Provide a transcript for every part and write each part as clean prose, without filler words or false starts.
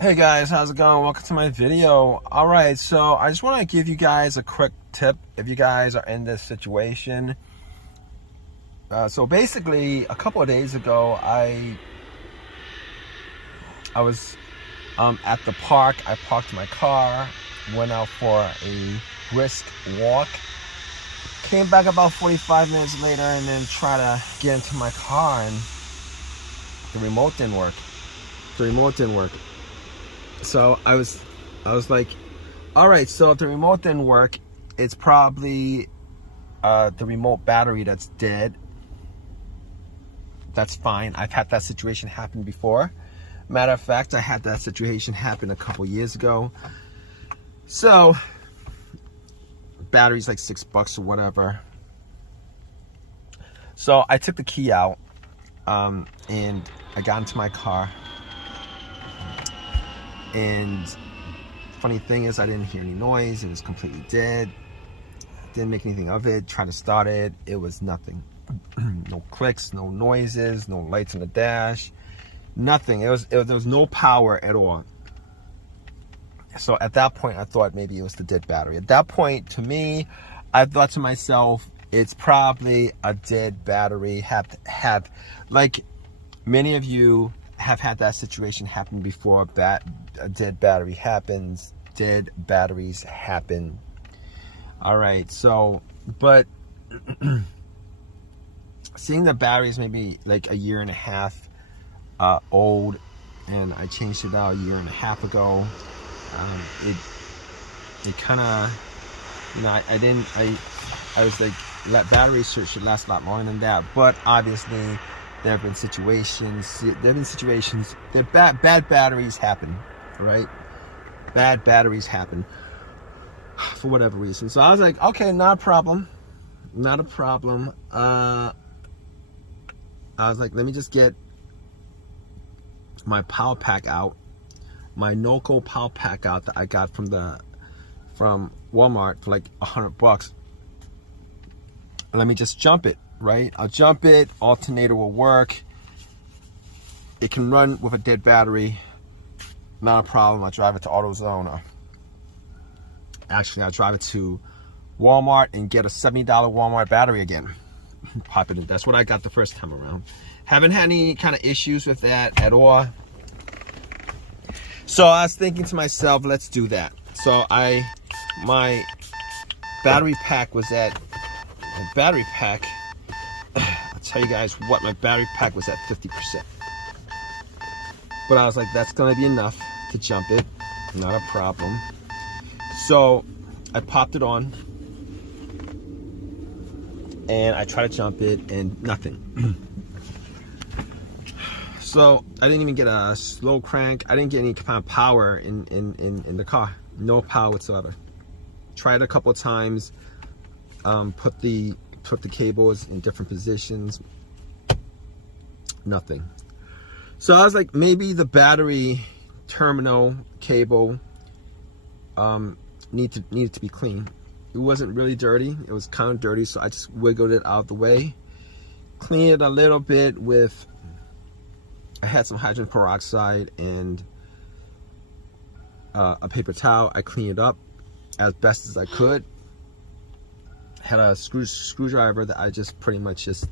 Hey guys, how's it going? Welcome to my video. Alright, so I just want to give you guys a quick tip if you guys are in this situation. So basically, a couple of days ago, I was at the park. I parked my car, went out for a brisk walk, came back about 45 minutes later, and then tried to get into my car, and the remote didn't work. So I was like, all right, so if the remote didn't work, it's probably the remote battery that's dead. That's fine. I've had that situation happen before. Matter of fact, I had that situation happen a couple years ago. So battery's like $6 or whatever. So I took the key out and I got into my car. And funny thing is, I didn't hear any noise. It was completely dead. Didn't make anything of it. Tried to start it. It was nothing. No clicks, no noises, no lights on the dash, nothing. There was no power at all. So at that point, I thought maybe it was the dead battery. At that point, to me, I thought to myself, it's probably a dead battery. Have like many of you have had that situation happen before. A dead battery happens. Dead batteries happen. All right, so, but seeing the batteries maybe like a year and a half old, and I changed it out a year and a half ago. It kind of, you know, I was like, batteries should last a lot longer than that. But obviously, there have been situations. Bad batteries happen, right? Bad batteries happen for whatever reason. So I was like, okay, not a problem. I was like, let me just get my power pack out, my Norco power pack out that I got from Walmart for like $100. Let me just jump it, right? I'll jump it. Alternator will work. It can run with a dead battery. Not a problem. I'll drive it to AutoZone. Actually, I'll drive it to Walmart and get a $70 Walmart battery again. Pop it in. That's what I got the first time around. Haven't had any kind of issues with that at all. So I was thinking to myself, let's do that. So my battery pack was at, I'll tell you guys what, my battery pack was at 50%. But I was like, that's gonna be enough to jump it. Not a problem. So I popped it on and I tried to jump it and nothing. So I didn't even get a slow crank. I didn't get any kind of power in the car. No power whatsoever. Tried a couple of times, put the cables in different positions. Nothing. So I was like, maybe the battery terminal cable needed to be clean. It wasn't really dirty. It was kind of dirty, so I just wiggled it out of the way. Cleaned it a little bit with, I had some hydrogen peroxide and a paper towel. I cleaned it up as best as I could. Had a screwdriver that I just pretty much just,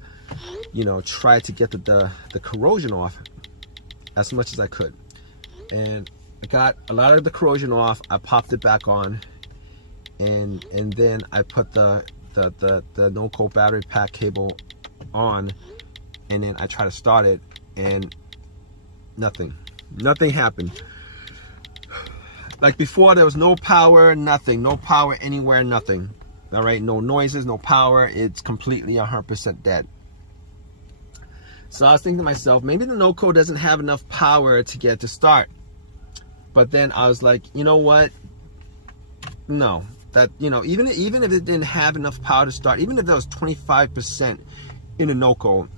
you know, tried to get the corrosion off as much as I could. And I got a lot of the corrosion off. I popped it back on, and then I put the Norco battery pack cable on, and then I tried to start it, and nothing happened. Like before, there was no power, nothing, no power anywhere, nothing. All right, no noises, no power. It's completely 100% dead. So I was thinking to myself, maybe the Norco doesn't have enough power to get to start. But then I was like, you know what? No, that, you know, even if it didn't have enough power to start, even if there was 25% in a Norco,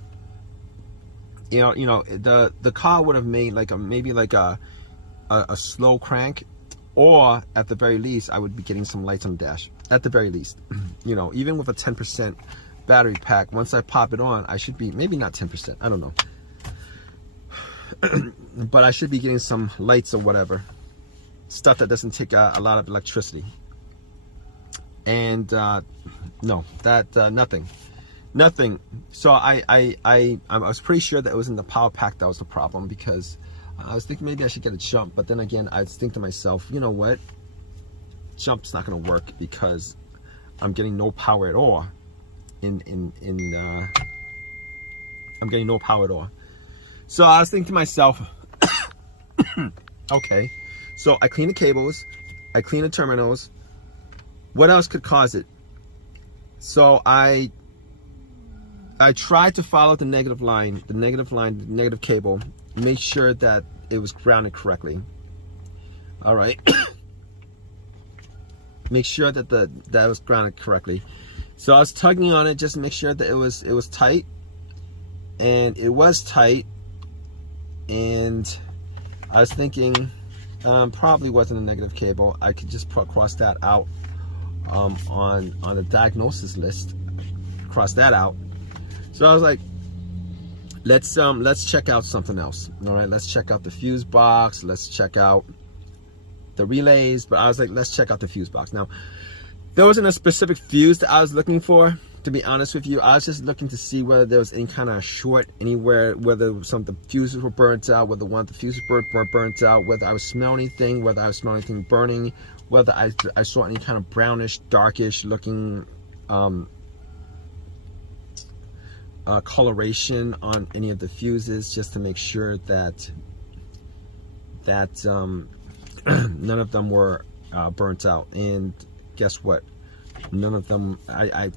you know, the car would have made like maybe a slow crank, or at the very least, I would be getting some lights on the dash. At the very least, you know, even with a 10% battery pack, once I pop it on, I should be, maybe not 10%, I don't know. but I should be getting some lights or whatever, stuff that doesn't take a lot of electricity. And no, that nothing. So I was pretty sure that it was in the power pack that was the problem, because I was thinking maybe I should get a jump, but then again I think to myself, you know what, jump's not going to work because I'm getting no power at all. I'm getting no power at all. So I was thinking to myself, okay, so I clean the cables, I clean the terminals. What else could cause it? So I tried to follow the negative cable, make sure that it was grounded correctly. All right. Make sure that that was grounded correctly. So I was tugging on it just to make sure that it was tight, and it was tight. And I was thinking, probably wasn't a negative cable. I could just cross that out on the diagnosis list. Cross that out. So I was like, let's check out something else. All right, let's check out the fuse box. Let's check out the relays. But I was like, let's check out the fuse box. Now, there wasn't a specific fuse that I was looking for, to be honest with you. I was just looking to see whether there was any kind of short anywhere, whether some of the fuses were burnt out, whether one of the fuses were burnt out, whether I was smelling anything, whether I was smelling anything burning, whether I saw any kind of brownish, darkish looking coloration on any of the fuses, just to make sure that none of them were burnt out. And guess what? None of them.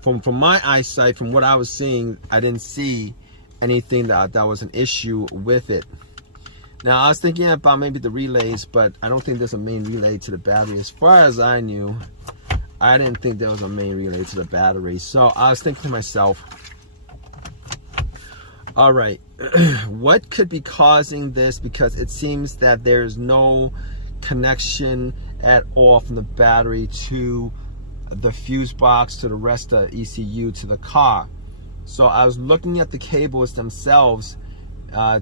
From my eyesight, from what I was seeing, I didn't see anything that was an issue with it. Now I was thinking about maybe the relays, but I don't think there's a main relay to the battery. As far as I knew, I didn't think there was a main relay to the battery. So I was thinking to myself, all right, what could be causing this? Because it seems that there's no connection at all from the battery to the fuse box, to the rest of ECU, to the car. So I was looking at the cables themselves,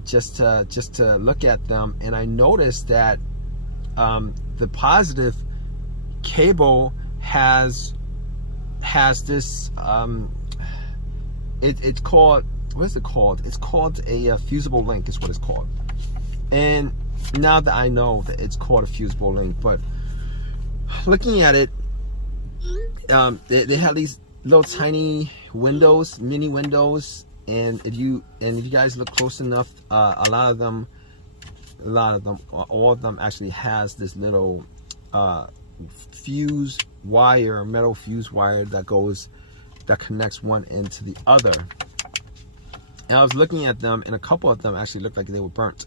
just to look at them, and I noticed that the positive cable has this it's called, what is it called? It's called a fusible link is what it's called. And now that I know that it's called a fusible link, but looking at it, they have these little tiny windows, mini windows, and if you guys look close enough, all of them actually has this little fuse wire, metal fuse wire that connects one end to the other. And I was looking at them, and a couple of them actually looked like they were burnt.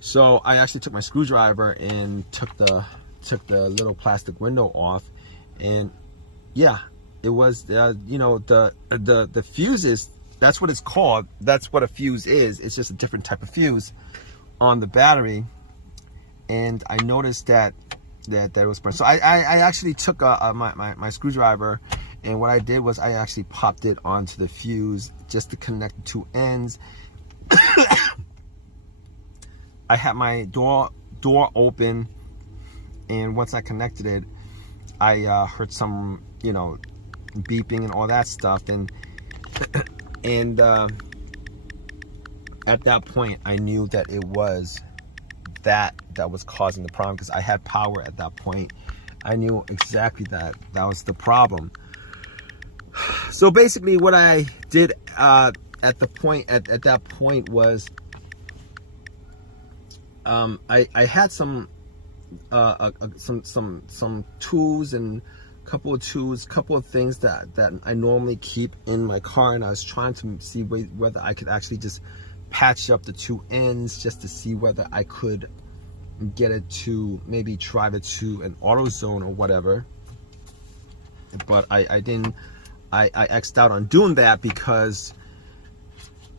So I actually took my screwdriver and took the little plastic window off, and yeah, it was you know, the fuses, that's what it's called. That's what a fuse is. It's just a different type of fuse on the battery. And I noticed that was burnt. So I actually took my screwdriver, and what I did was I actually popped it onto the fuse just to connect the two ends. I had my door open, and once I connected it, I heard some, you know, beeping and all that stuff, and at that point I knew that it was that was causing the problem, because I had power at that point. I knew exactly that was the problem. So basically what I did at that point was I had some tools, and couple of things that I normally keep in my car, and I was trying to see whether I could actually just patch up the two ends, just to see whether I could get it to maybe drive it to an AutoZone or whatever. But I didn't. I X'd out on doing that because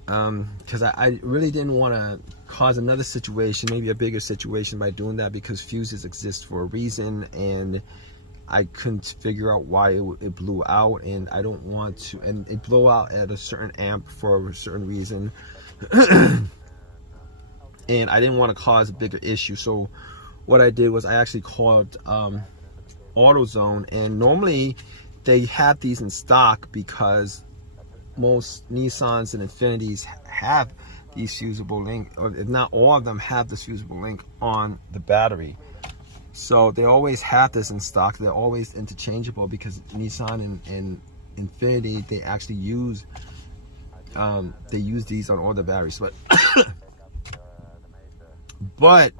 I really didn't want to cause another situation, maybe a bigger situation, by doing that, because fuses exist for a reason, and I couldn't figure out why it blew out, and I don't want to. And it blew out at a certain amp for a certain reason. and I didn't want to cause a bigger issue. So what I did was I actually called AutoZone, and normally they have these in stock because most Nissans and Infinitis have these fusible link, or if not all of them have this fusible link on the battery. So they always have this in stock. They're always interchangeable because Nissan and Infiniti, they actually use these on all the batteries. But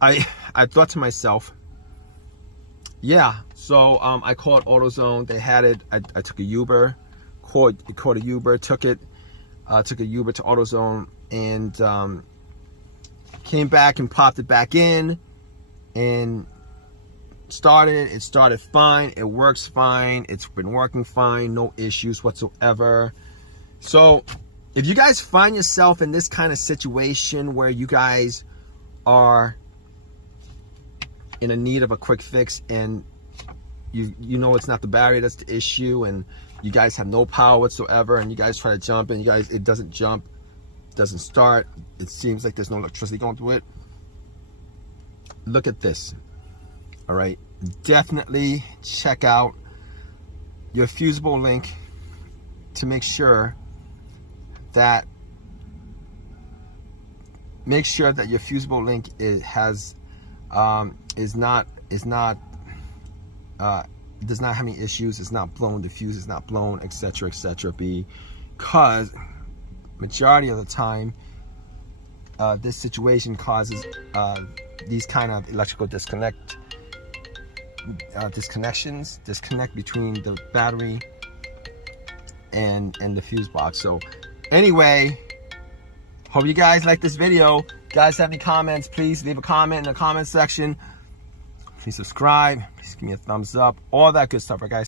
I thought to myself, yeah. So I called AutoZone. They had it. I took a Uber, called a Uber, took a Uber to AutoZone, and came back and popped it back in and started it. It started fine. It works fine. It's been working fine. No issues whatsoever. So if you guys find yourself in this kind of situation where you guys are in a need of a quick fix, and you know it's not the battery that's the issue, and you guys have no power whatsoever, and you guys try to jump and it doesn't jump, doesn't start, it seems like there's no electricity going through it, look at this. All right, definitely check out your fusible link to make sure that your fusible link does not have any issues. It's not blown, the fuse is not blown, etc., etc. Because majority of the time this situation causes these kind of electrical disconnect between the battery and the fuse box. So anyway, hope you guys like this video. Guys, have any comments, please leave a comment in the comment section. Please subscribe, please give me a thumbs up, all that good stuff, right guys?